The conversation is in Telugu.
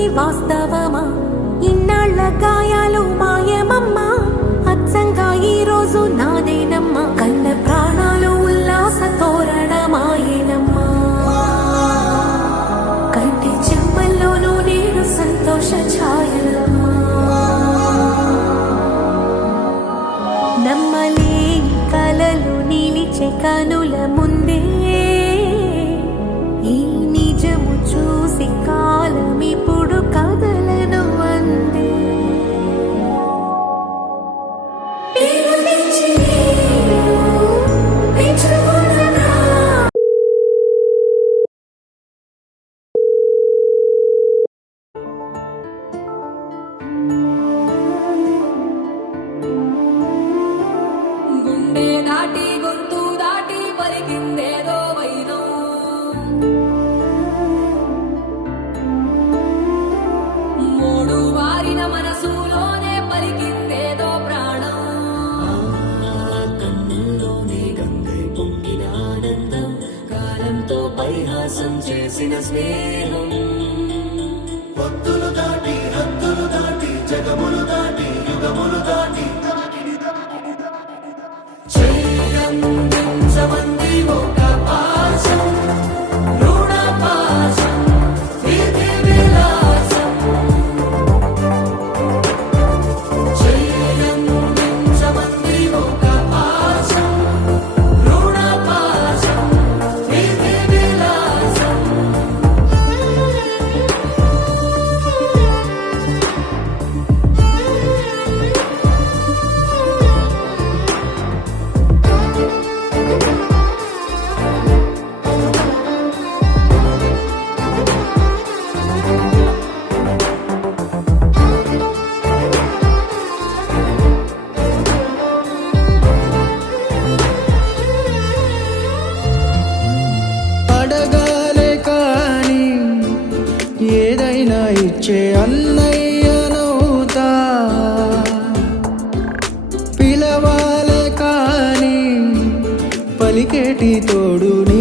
ఇది వాస్తవమా? ఇన్నాళ్ళ గాయాలు మాయమమ్మా. అచ్చంగా ఈ రోజు నాదేనమ్మా. కన్న ప్రాణాలు ఉల్లాస తోరణమాయేనమ్మా కంటి చెమ్మల్లోనూ నేను సంతోష ఛాయలమ్మా. నమ్మలేని కలలు నిలిచే కనుల ముందే ఈ నిజము చూసి కా పరిహాసం చేసిన స్నేహం ఇచ్చే అన్నయ్యనవుతా పిలవాలే కానీ పలికేటి తోడు నీడై